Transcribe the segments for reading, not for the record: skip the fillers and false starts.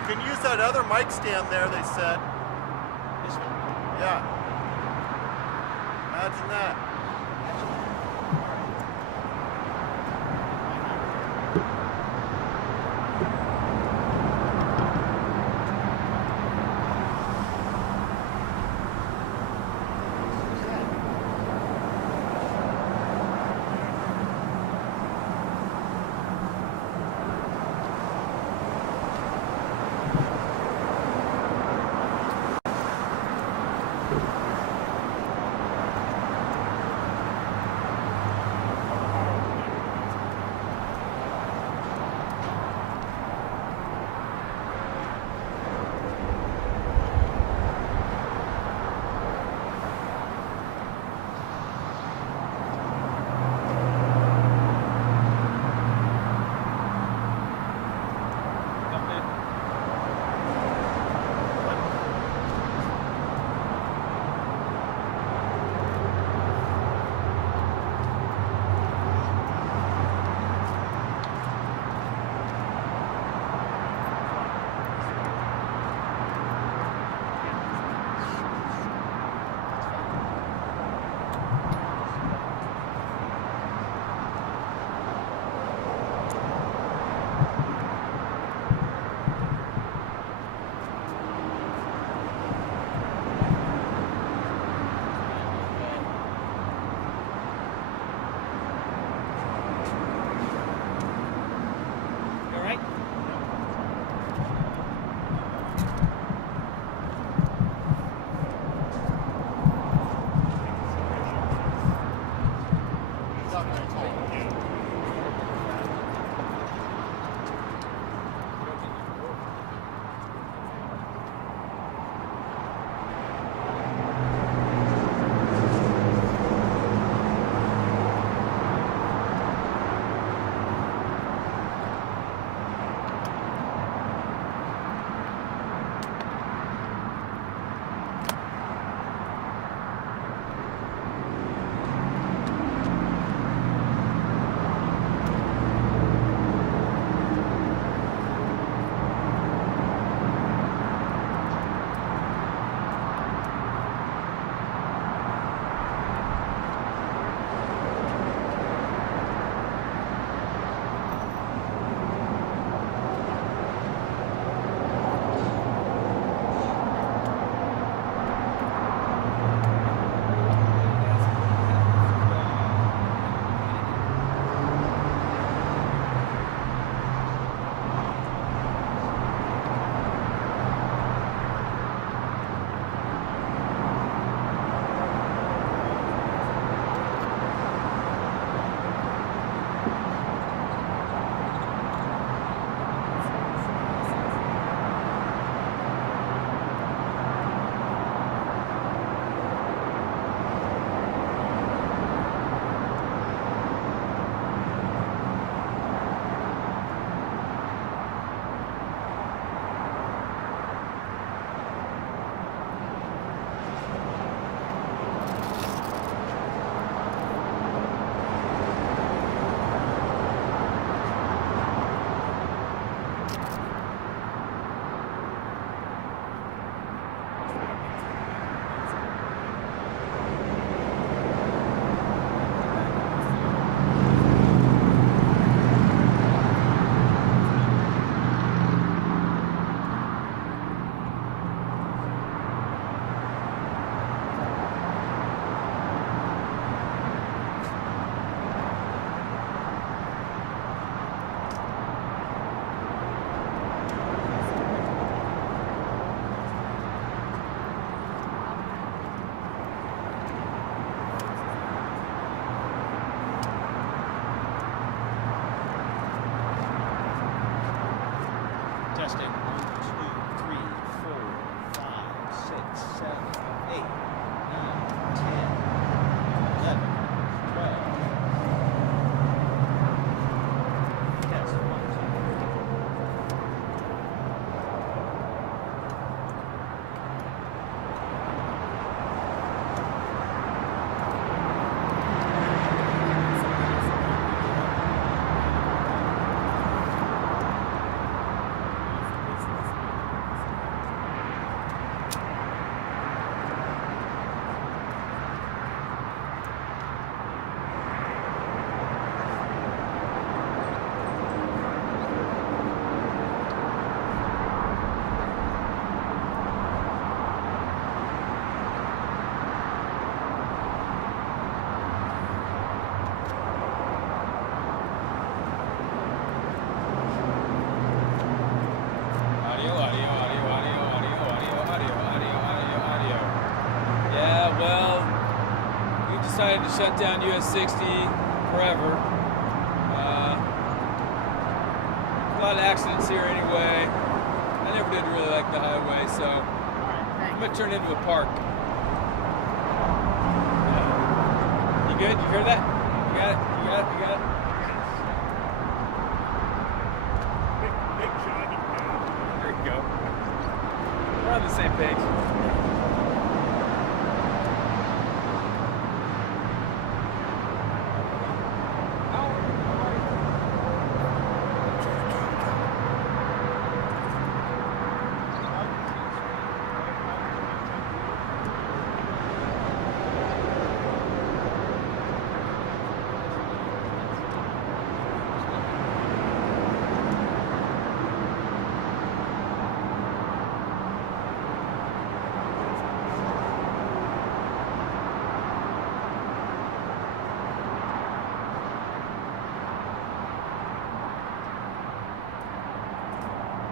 You can use that other mic stand there, they said. This one? Yeah. Imagine that. Testing. 1, 2, 3, 4, 5, 6, 7, 8, 9, 10, 11, 12. decided to shut down US 60 forever. A lot of accidents here anyway. I never did really like the highway, so I'm gonna turn it into a park. You good? You hear that? You got it? You got it? You got it? Big jogging path. There you go. We're on the same page.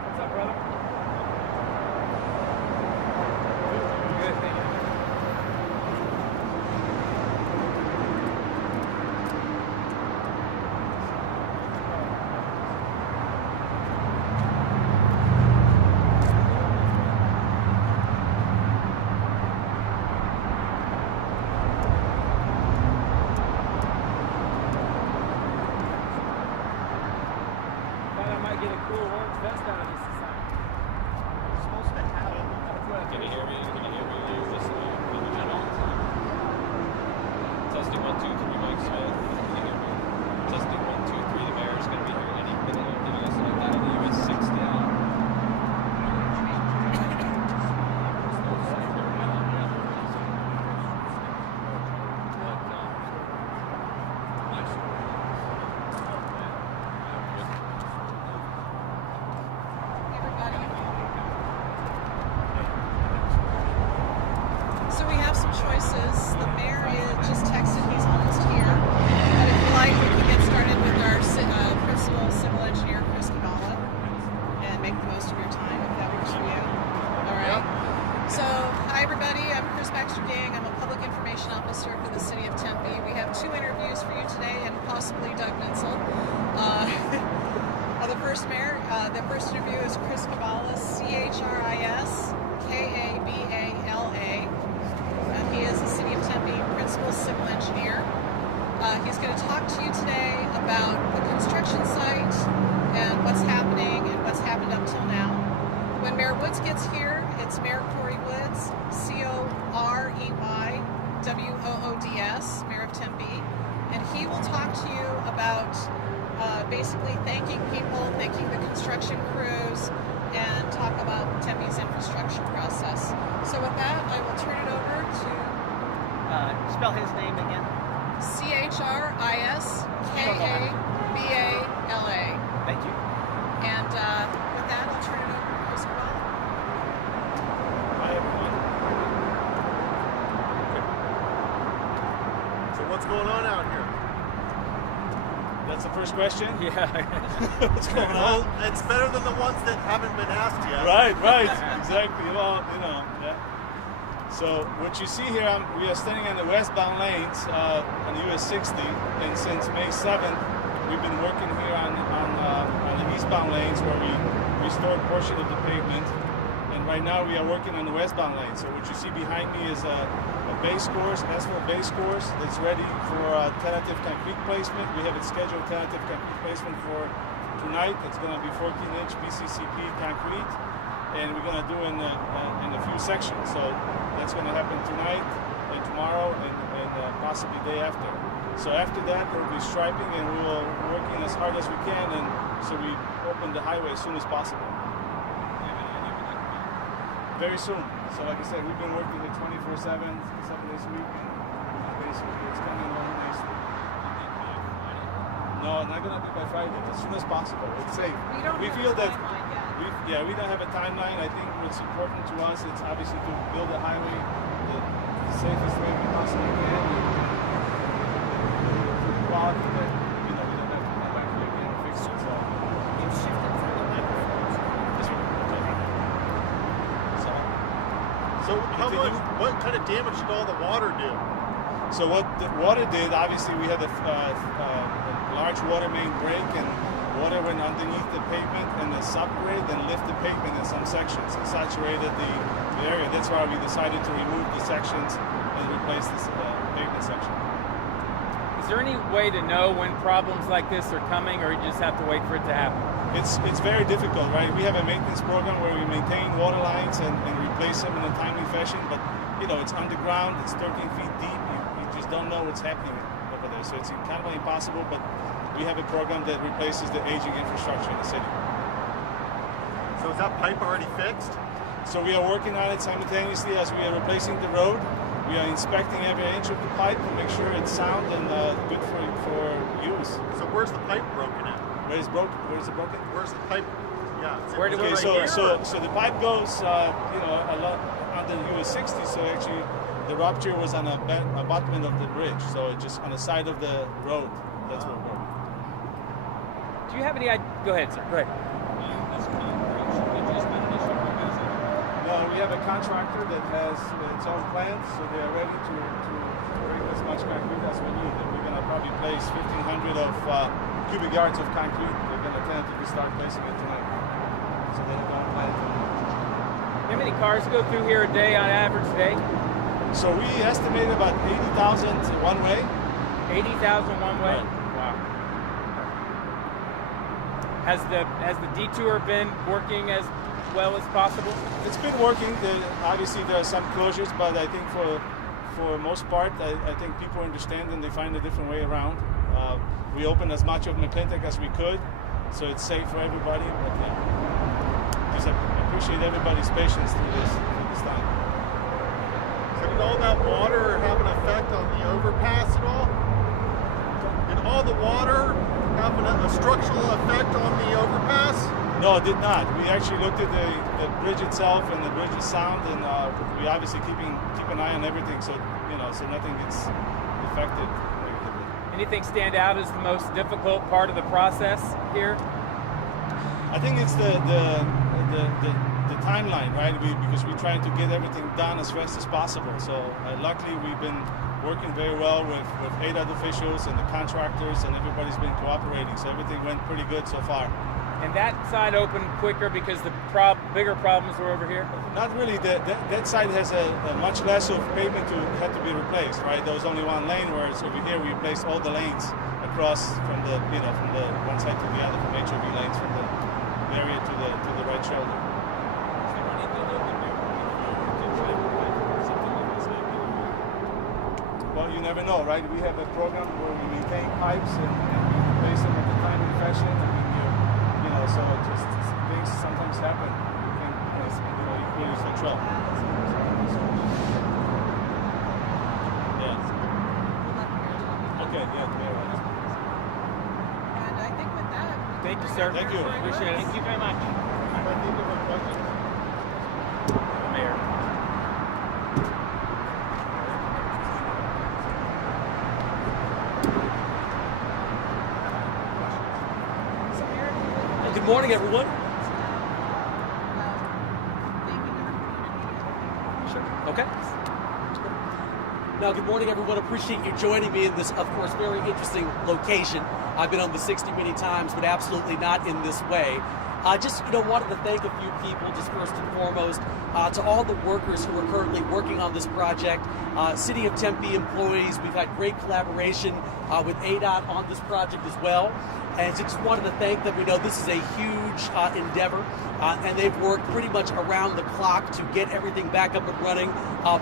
What's up, brother? Good, thank you. Thought I might get a cool orange vest out of this design. You're supposed to have it. Can you hear me? Can you hear me? You're listening. Can you hear me? Testing 1, 2, 3, Mike Smith. Can you hear me? Testing 1, 2, 3. The mayor's going to be here any minute. Can you listen to that on the US 60? So we have some choices. The mayor just texted he's almost here. But if you like, we can get started with our principal civil engineer, Chris Cavallo, and make the most of your time if that works for you. All right. So, hi everybody. I'm Chris Baxter-Gang. I'm a public information officer for the city of Tempe. We have 2 interviews for you today, and possibly Doug Nitzel. The first interview is Chris Cavallo, CHRISKABALA. He is the City of Tempe Principal Civil Engineer. He's going to talk to you today about the construction site and what's happening and what's happened up till now. When Mayor Woods gets here, it's Mayor Corey Woods, COREYWOODS, Mayor of Tempe, and he will talk to you about basically thanking people, thanking the construction crews, and talk about Tempe's infrastructure process. So with that, I will turn it over to Spell his name again. CHRISKABALA. Thank you. And with that, I'll turn it over to Chris Cavallo. Hi, everyone. So what's going on out here? That's the first question? Yeah. What's going Well, on? it's better than the ones that haven't been asked yet. Right, exactly. Well, yeah. So what you see here, we are standing in the westbound lanes on US 60, and since May 7th, we've been working here on the eastbound lanes where we restored portion of the pavement, and right now we are working on the westbound lane. So what you see behind me is a base course, asphalt base course that's ready for tentative concrete placement. We have it scheduled tentative concrete placement for tonight. It's going to be 14-inch BCCP concrete, and we're going to do in a few sections. So that's going to happen tonight and tomorrow and possibly day after. So after that, there will be striping, and we will be working as hard as we can, and so we open the highway as soon as possible. Very soon. So like I said, we've been working here 24/7, 7 days a week, and basically it's coming along nicely. No, not gonna be by Friday. As soon as possible. It's safe. We feel that. timeline yet. We don't have a timeline. I think what's important to us is obviously to build a highway the safest way we possibly can. For the quality that we don't have to come back here again and fix it. So You've shifted from the microphones. So how much? What kind of damage did all the water do? So what the water did, obviously we had a large water main break, and water went underneath the pavement and the subgrade and lift the pavement in some sections and saturated the area. That's why we decided to remove the sections and replace this pavement section. Is there any way to know when problems like this are coming, or you just have to wait for it to happen? It's very difficult, right? We have a maintenance program where we maintain water lines and replace them in a timely fashion, but it's underground, it's 13 feet deep, you just don't know what's happening over there. So it's kind of impossible, but we have a program that replaces the aging infrastructure in the city. So is that pipe already fixed? So we are working on it simultaneously as we are replacing the road. We are inspecting every inch of the pipe to make sure it's sound and good for use. So where's the pipe broken in? Where is it broken? Where's the pipe? Yeah. Where do we- Okay, so the pipe goes, a lot under US 60. So actually, the rupture was on a abutment of the bridge. So it's just on the side of the road. That's where it broke. Do you have any idea? Go ahead, sir. Go ahead. No, we have a contractor that has its own plans, so they are ready to bring as much concrete as we need. And we're going to probably place 1,500 of cubic yards of concrete. They're going to tentatively start placing it tonight. So they have their own plan. How many cars go through here a day on average today? So we estimate about 80,000 one way. 80,000 one way? Right. Wow. Has the detour been working as well as possible? It's been working. Obviously, there are some closures, but I think for most part, I think people understand and they find a different way around. We opened as much of McClintock as we could, so it's safe for everybody. But just appreciate everybody's patience through this time. So did all that water have an effect on the overpass at all? Did all the water have a structural effect on the overpass? No, it did not. We actually looked at the bridge itself, and the bridge is sound, and we obviously keep an eye on everything, so so nothing gets affected negatively. Anything stand out as the most difficult part of the process here? I think it's the timeline, right? Because we're trying to get everything done as fast as possible. So luckily, we've been working very well with ADOT officials and the contractors, and everybody's been cooperating. So everything went pretty good so far. And that side opened quicker because the bigger problems were over here? Not really. That side has a much less of pavement had to be replaced, right? There was only one lane, whereas over here we replaced all the lanes across from the one side to the other, from HOV lanes, from the area to the right shoulder. Well, you never know, right? We have a program where we maintain pipes and we replace them at the timely fashion. So just things sometimes happen. You can use control. Yeah. Okay. Yeah. And I think with that, Thank you, sir. Thank you. Appreciate it. Thank you very much. Mayor. Good morning, everyone. thank you. Okay. Now, good morning, everyone. Appreciate you joining me in this, of course, very interesting location. I've been on the 60 many times, but absolutely not in this way. I just, wanted to thank a few people, just first and foremost, to all the workers who are currently working on this project. City of Tempe employees, we've had great collaboration with ADOT on this project as well. And so just wanted to thank them. We know this is a huge endeavor, and they've worked pretty much around the clock to get everything back up and running,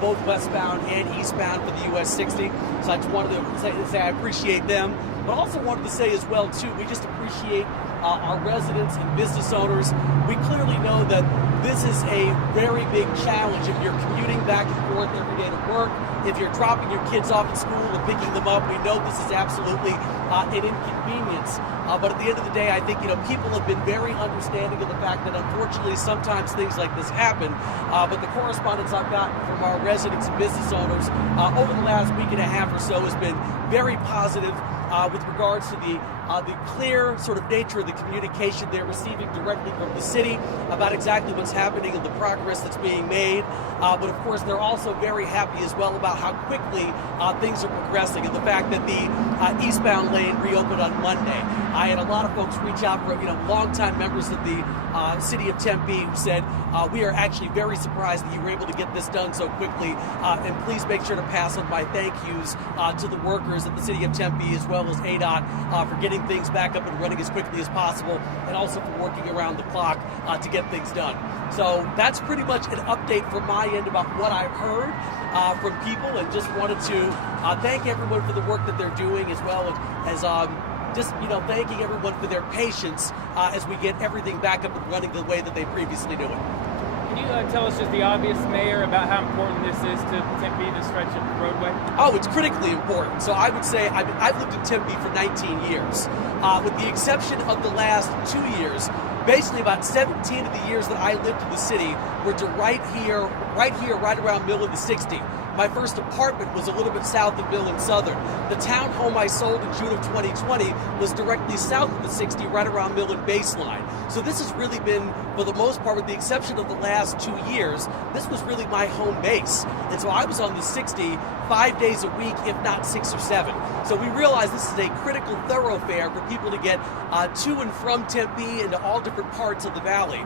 both westbound and eastbound for the US 60. So I just wanted to say I appreciate them, but also wanted to say as well, too, we just appreciate our residents and business owners. We clearly know that this is a very big challenge if you're commuting back and forth every day to work, if you're dropping your kids off at school and picking them up. We know this is absolutely an inconvenience. But at the end of the day, I think, people have been very understanding of the fact that unfortunately sometimes things like this happen. But the correspondence I've gotten from our residents and business owners over the last week and a half or so has been very positive with regards to the the clear sort of nature of the communication they're receiving directly from the city about exactly what's happening and the progress that's being made. But of course, they're also very happy as well about how quickly things are progressing and the fact that the eastbound lane reopened on Monday. I had a lot of folks reach out for, longtime members of the city of Tempe who said, we are actually very surprised that you were able to get this done so quickly. And please make sure to pass on my thank yous to the workers at the city of Tempe as well as ADOT for getting things back up and running as quickly as possible and also for working around the clock to get things done. So that's pretty much an update from my end about what I've heard from people, and just wanted to thank everyone for the work that they're doing as well as thanking everyone for their patience as we get everything back up and running the way that they previously knew it. Can you tell us just the obvious, Mayor, about how important this is to Tempe, this stretch of roadway? Oh, it's critically important. So I would say I've lived in Tempe for 19 years. With the exception of the last 2 years, basically about 17 of the years that I lived in the city were to right around Mill and the 60. My first apartment was a little bit south of Mill and Southern. The townhome I sold in June of 2020 was directly south of the 60, right around Mill and Baseline. So this has really been, for the most part, with the exception of the last 2 years, this was really my home base. And so I was on the 60 5 days a week, if not 6 or 7. So we realize this is a critical thoroughfare for people to get to and from Tempe into all different parts of the valley.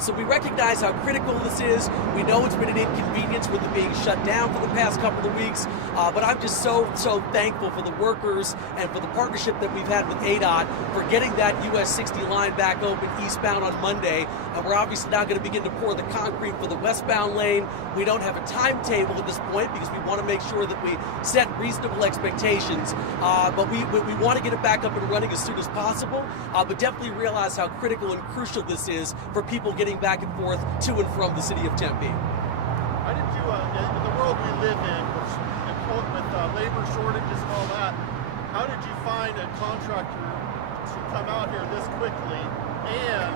So we recognize how critical this is. We know it's been an inconvenience with it being shut down for the past couple of weeks, but I'm just so thankful for the workers and for the partnership that we've had with ADOT for getting that US 60 line back open eastbound on Monday. And we're obviously now going to begin to pour the concrete for the westbound lane. We don't have a timetable at this point because we want to make sure that we set reasonable expectations, but we want to get it back up and running as soon as possible, but definitely realize how critical and crucial this is for people getting back and forth to and from the city of Tempe. How did you, in the world we live in, with labor shortages and all that, how did you find a contractor to come out here this quickly, and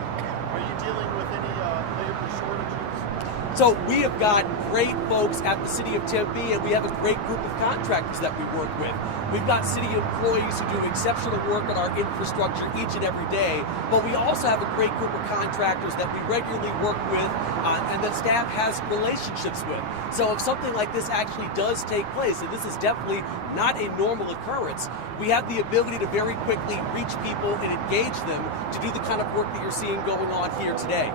are you dealing with any labor shortages? So we have got great folks at the city of Tempe, and we have a great group of contractors that we work with. We've got city employees who do exceptional work on our infrastructure each and every day, but we also have a great group of contractors that we regularly work with and that staff has relationships with. So if something like this actually does take place, and this is definitely not a normal occurrence, we have the ability to very quickly reach people and engage them to do the kind of work that you're seeing going on here today.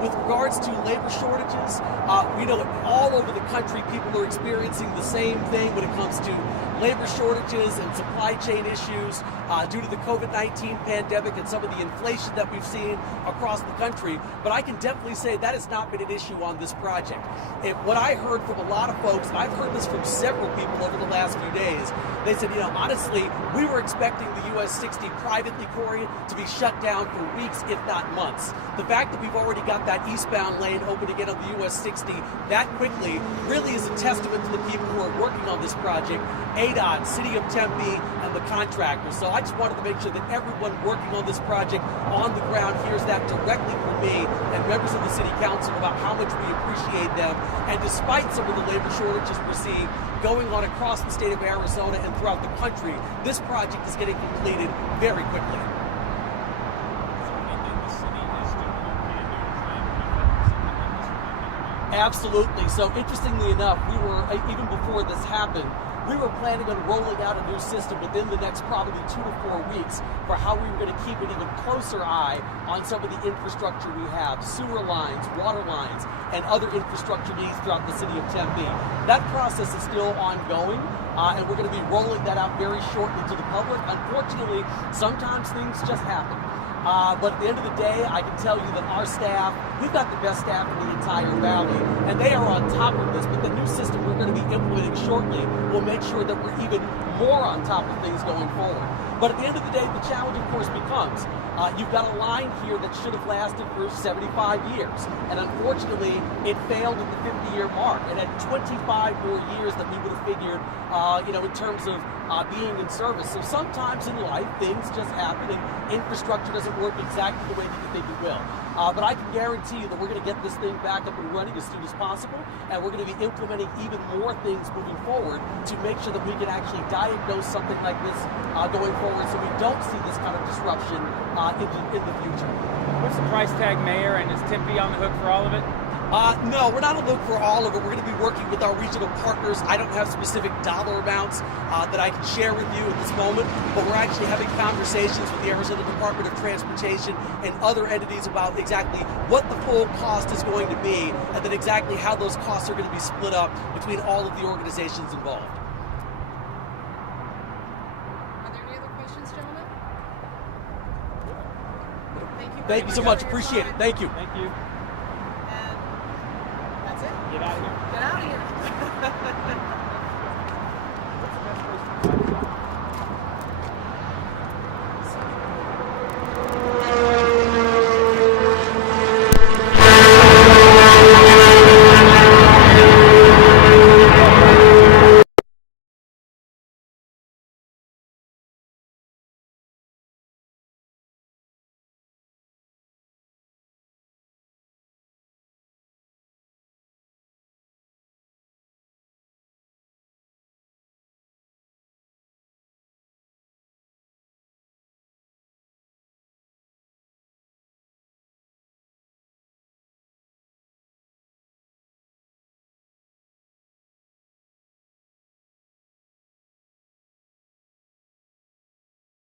With regards to labor shortages, we know all over the country people are experiencing the same thing when it comes to labor shortages and supply chain issues due to the COVID-19 pandemic and some of the inflation that we've seen across the country. But I can definitely say that has not been an issue on this project. What I heard from a lot of folks, and I've heard this from several people over the last few days, they said, honestly, we were expecting the US 60 privately, Corey, to be shut down for weeks, if not months. The fact that we've already got that eastbound lane open again on the US 60 that quickly really is a testament to the people who are working on this project, ADOT, City of Tempe, and the contractors. So I just wanted to make sure that everyone working on this project on the ground hears that directly from me and members of the City Council about how much we appreciate them. And despite some of the labor shortages we're seeing going on across the state of Arizona and throughout the country, this project is getting completed very quickly. Absolutely. So interestingly enough, we were, even before this happened, we were planning on rolling out a new system within the next probably 2 to 4 weeks for how we were going to keep an even closer eye on some of the infrastructure we have, sewer lines, water lines, and other infrastructure needs throughout the city of Tempe. That process is still ongoing, and we're going to be rolling that out very shortly to the public. Unfortunately, sometimes things just happen. But at the end of the day, I can tell you that our staff, we've got the best staff in the entire valley, and they are on top of this. But the new system we're going to be implementing shortly will make sure that we're even more on top of things going forward. But at the end of the day, the challenge, of course, becomes you've got a line here that should have lasted for 75 years. And unfortunately, it failed at the 50-year mark. It had 25 more years that we would have figured, in terms of being in service. So sometimes in life, things just happen and infrastructure doesn't work exactly the way that you think it will. But I can guarantee you that we're going to get this thing back up and running as soon as possible, and we're going to be implementing even more things moving forward to make sure that we can actually diagnose something like this going forward, so we don't see this kind of disruption in the future. What's the price tag, Mayor, and is Tempe on the hook for all of it? No, we're not on the hook for all of it. We're going to be working with our regional partners. I don't have specific dollar amounts that I can share with you at this moment, but we're actually having conversations with the Arizona Department of Transportation and other entities about exactly what the full cost is going to be, and then exactly how those costs are going to be split up between all of the organizations involved. Are there any other questions, gentlemen? Thank you so much. Appreciate it. Thank you. Thank you. And that's it. Get out of here. Get out of here.